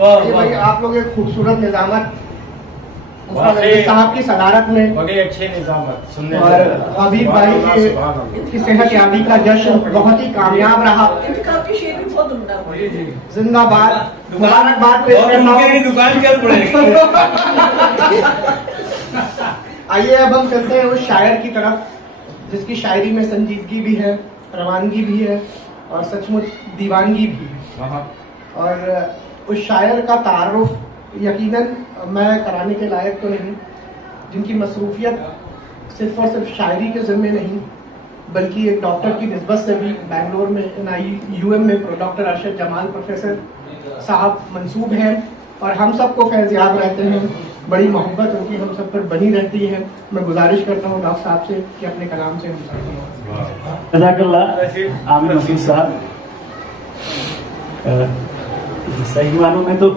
भाई आप लोग एक खूबसूरत निजामत साहब की सदारत में बड़े अच्छे निजामत सुनने और हबीब भाई की सेहत याबी का जश्न बहुत ही कामयाब रहा। आपकी शेर भी बहुत उम्दा हुई। जिंदाबाद, मुबारकबाद पेश करता हूं। दुकान क्या पड़ेगी। आइए अब हम चलते हैं उस शायर की तरफ जिसकी शायरी में संजीदगी भी है, रवानगी भी है और सचमुच दीवानगी भी है। और उस शायर का तारुफ यकीनन मैं कराने के लायक तो नहीं, जिनकी मसरूफियत सिर्फ और सिर्फ शायरी के ज़िम्मे नहीं बल्कि एक डॉक्टर की निस्बत से भी बेंगलोर में NIUM में डॉक्टर अरशद जमाल प्रोफेसर साहब मंसूब हैं और हम सबको फैज़ याद रहते हैं। बड़ी मोहब्बत उनकी हम सब पर बनी रहती है। मैं गुजारिश करता हूँ डॉक्टर साहब से कि अपने कलाम से हम जज़ाकल्लाह आमिर मसूद साहब। सही मानों में तो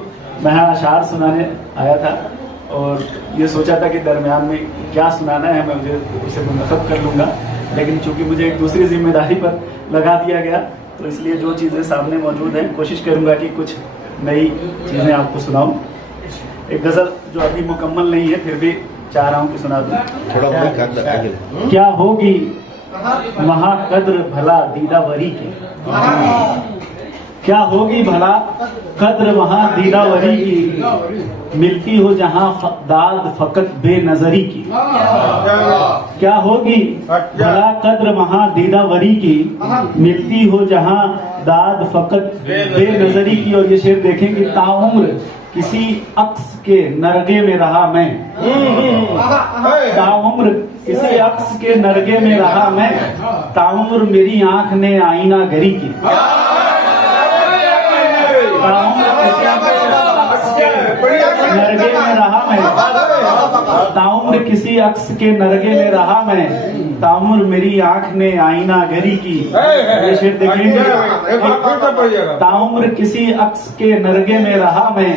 मैं अशार सुनाने आया था और ये सोचा था कि दरमियान में क्या सुनाना है मैं मुझे उसे मुंतखब कर लूँगा, लेकिन चूंकि मुझे एक दूसरी जिम्मेदारी पर लगा दिया गया तो इसलिए जो चीज़ें सामने मौजूद हैं कोशिश करूँगा कि कुछ नई चीज़ें आपको सुनाऊँ। एक गज़ल जो अभी मुकम्मल नहीं है फिर भी चाह रहा हूँ कि सुना दूँ। क्या होगी वहाँ कद्र भला दीदावरी की, क्या होगी भला कद्र वहाँ दीदावरी की, मिलती हो जहाँ दाद फकत बेनजरी की। क्या होगी भला कद्र वहाँ दीदावरी की, मिलती हो जहाँ दाद फकत बेनजरी की। और ये शेर देखें कि ताउम्र किसी अक्स के नरगे में रहा मैं, ताउम्र किसी अक्स के नरगे में रहा मैं, ताउम्र मेरी आंख ने आईना गरी की। नरगे में रहा मैं, ताउम्र किसी अक्स के नरगे में रहा मैं, ताउम्र मेरी आंख ने आईना गरी की। ये शेर देखेंगे, ताउम्र किसी अक्स के नरगे में रहा मैं,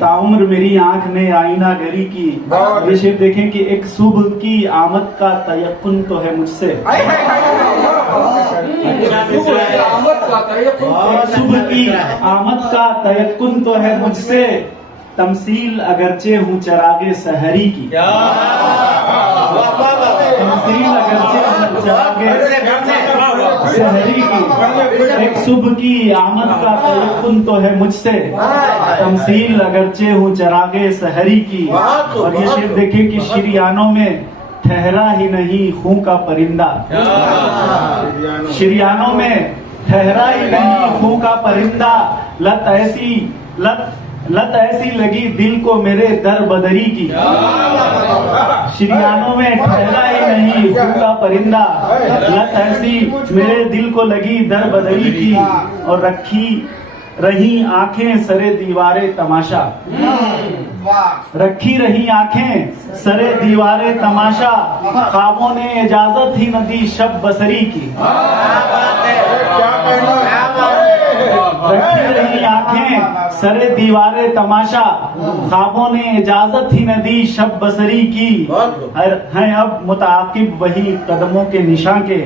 ताउम्र मेरी आंख ने आईना गरी की। ये शेर देखें कि एक सुबह की आमद का तयक्कुन तो है मुझसे, सुबह की आमद का तयक्कुन तो है मुझसे, तमसील अगरचे हूँ चरागे सहरी की। तमसील अगरचे हूँ चरागे सहरी की, एक सुबह की आमद का तयक्कुन तो है मुझसे, तमसील अगरचे हूँ चरागे सहरी की। और ये शेर देखे कि शिरियानों में ठहरा ही नहीं खूं का परिंदा, शिरियानों में ठहरा ही नहीं खूं का परिंदा, लत ऐसी लगी दिल को मेरे दर बदरी की। शिरियानों में ठहरा ही नहीं खूं का परिंदा, लत ऐसी मेरे दिल को लगी दर बदरी की। और रखी रही आंखें सरे दीवारे तमाशा, रखी रही आंखें सरे दीवारे तमाशा, ख्वाबों ने इजाजत ही न दी शब बसरी की। रखी रही आंखें सरे दीवारे तमाशा, ख्वाबों ने इजाजत ही न दी शब बसरी की। हैं अब मुताकिब वही कदमों के निशान के,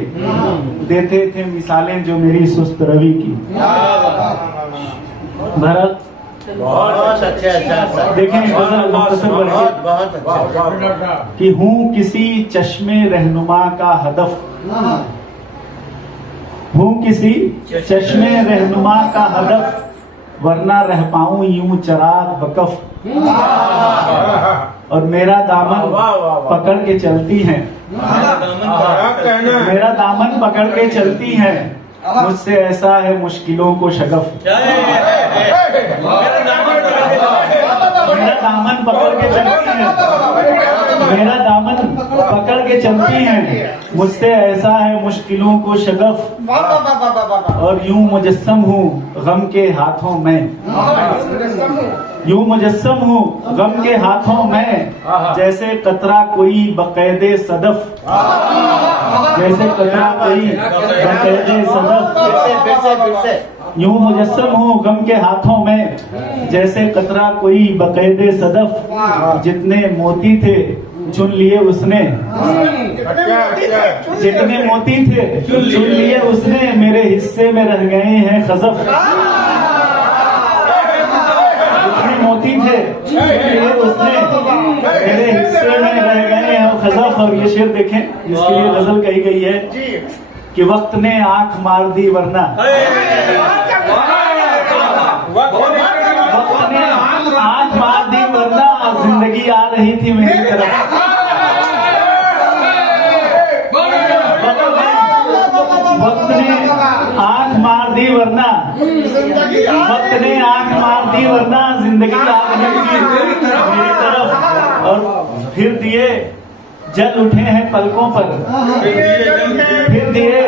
देते थे मिसालें जो मेरी सुस्त रवि की। भरत बहुत अच्छा देखें कि हूँ किसी चश्मे रहनुमा का हदफ, हूँ किसी चश्मे रहनुमा का हदफ, वरना रह पाऊं यूं चराग वकफ। और मेरा दामन पकड़ के चलती है, मेरा दामन पकड़ के चलती है, मुझसे ऐसा है मुश्किलों को शगफ। मेरा दामन पकड़ के चलती है, मेरा दामन पकड़ के चलती है, मुझसे ऐसा है मुश्किलों को शगफ। और यूं मुजस्सम हूँ गम के हाथों में, यूं मुजस्सम हूँ गम के हाथों में, जैसे कतरा कोई बक़ैदे सदफ, जैसे कतरा कोई बक़ैदे सदफ। यूं मुजस्सम हूँ गम के हाथों में, जैसे कतरा कोई बक़ैदे सदफ। जितने मोती थे चुन लिए उसने, जितने मोती थे चुन लिए उसने, मेरे हिस्से में रह गए हैं खज़फ। काफी थे, ये उसने मेरे हिस्से में रह गए हैं खजफ। और ये शेर देखें, इसके लिए गजल कही गई है कि वक्त ने आंख मार दी वरना, वक्त ने आंख मार दी वरना जिंदगी आ रही थी मेरी तरफ। वक्त ने आंख मार दी वरना, वक्त ने आंख मार दी वरना जिंदगी आ रही थी मेरी तरफ। और फिर दिए जल उठे हैं पलकों पर, फिर दिए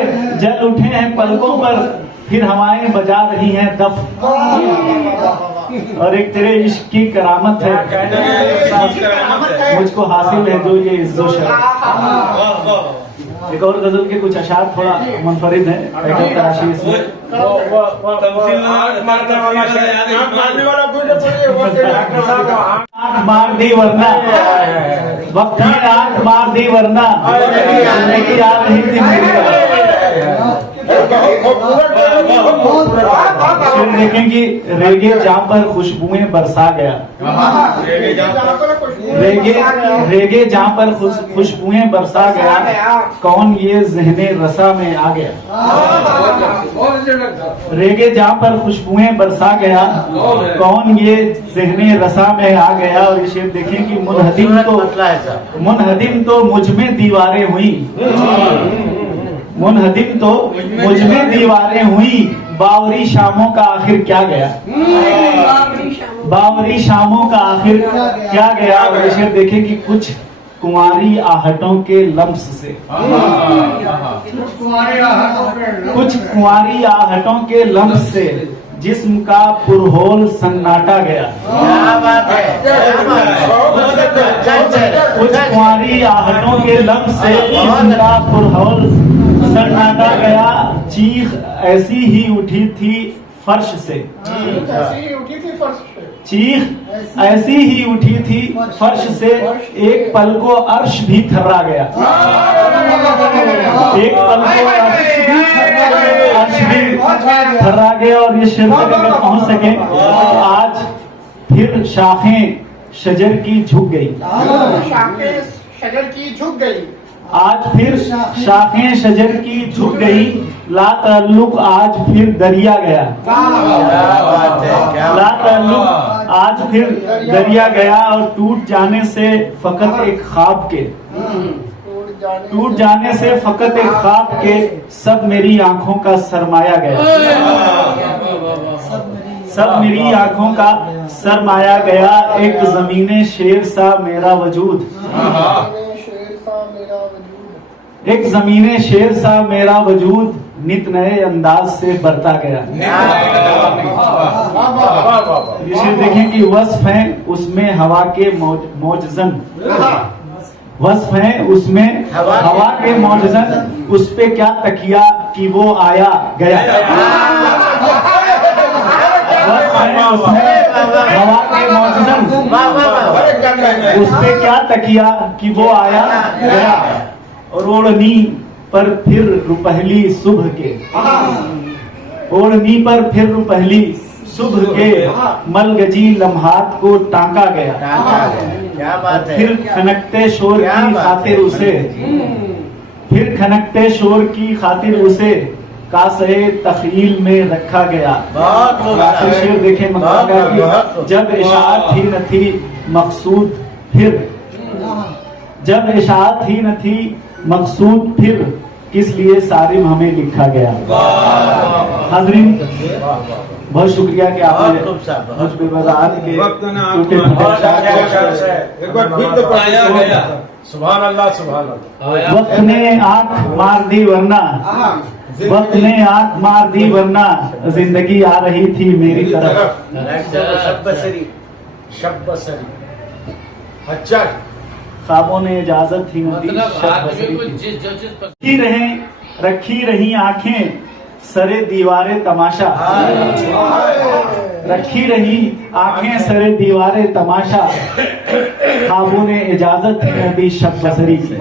जल उठे हैं पलकों पर, फिर हवाएं बजा रही हैं दफ। और एक तेरे इश्क की करामत है, मुझको हासिल है जो ये इज्जो शरफ। एक और गजल के कुछ अशार थोड़ा मुनफरिद है, तराशी इसमें। आंख मार दी वरना, वक्त ने आंख मार दी वरना जिंदगी आ रही थी मेरी तरफ। फिर देखें कि रेगे जहाँ पर खुशबुएं बरसा गया, रेगे जहाँ पर खुशबुएं बरसा गया, कौन ये ज़हने रसा में आ गया। रेगे जहाँ पर खुशबुएं बरसा गया, कौन ये ज़हने रसा में आ गया। और ये शेर देखें कि मुनहदिम तो मुझ में दीवारें हुई, मुनहदिम तो मुझ में दीवारें हुई, बावरी शामों का आखिर क्या गया, बावरी शामों का आखिर क्या गया। और शेर देखें कि कुछ कुंवारी आहटों के लम्स से, कुछ कुंवारी आहटों के लम्स से जिस्म का पुरहोल सन्नाटा गया। कुछ कुंवारी आहटों के लम्स से जिस्म का पुरहोल सन्नाटा गया, चीख ऐसी ही उठी थी फर्श से, चीख ऐसी ही उठी थी फर्श से, एक पल को अर्श भी थर्रा गया, एक पल को अर्श भी थर्रा गया। और ये शेर तक अगर पहुंच सके तो आज फिर शाखें शजर की झुक गई, शजर की झुक गई, आज फिर शाखें शजर की झुक गई, ला ताल्लुक आज फिर दरिया गया, ला ताल्लुक आज फिर दरिया गया। और टूट जाने से फकत एक ख्वाब के, टूट जाने से फकत एक ख्वाब के, सब मेरी आंखों का सरमाया गया, सब मेरी आंखों का सरमाया गया। एक ज़मीने शेर सा मेरा वजूद, एक ज़मीने शेर सा मेरा वजूद, नित नए अंदाज से बरता गया। ये शेर देखें कि वस्फ है उसमें हवा के मौजज़न, वस्फ है उसमें हवा के मौजज़न, उस पे क्या तकिया कि वो आया गया। वस्फ है उसमें हवा के मौजज़न, उस पे क्या तकिया कि वो आया गया। और ओढ़नी पर फिर रुपहली सुबह के, ओढ़नी पर फिर रुपहली सुबह के, मलगजी लम्हात को टांका गया। क्या बात है। फिर खनकते शोर की खातिर उसे, फिर खनकते शोर की खातिर उसे, कासे तखील में रखा गया। शेर देखे मक्का की, जब इशाअत ही न थी मकसूद फिर, जब इशाअत ही न थी मकसूद फिर, किस लिए सारिम हमें लिखा गया। हाज़रीन बहुत शुक्रिया कि आपने मुझ पे वज़ाहत के सुभान अल्लाह, सुभान अल्लाह। वक्त ने आंख मार दी वरना, वक्त ने आंख मार दी वरना जिंदगी आ रही थी मेरी तरफ। अच्छा, ख्वाबों ने इजाजत ही न दी, रखी रही आंखें सरे दीवारे तमाशा, रखी रही आंखें सरे दीवारे तमाशा, ख्वाबों ने इजाजत ही न दी शब बसरी की।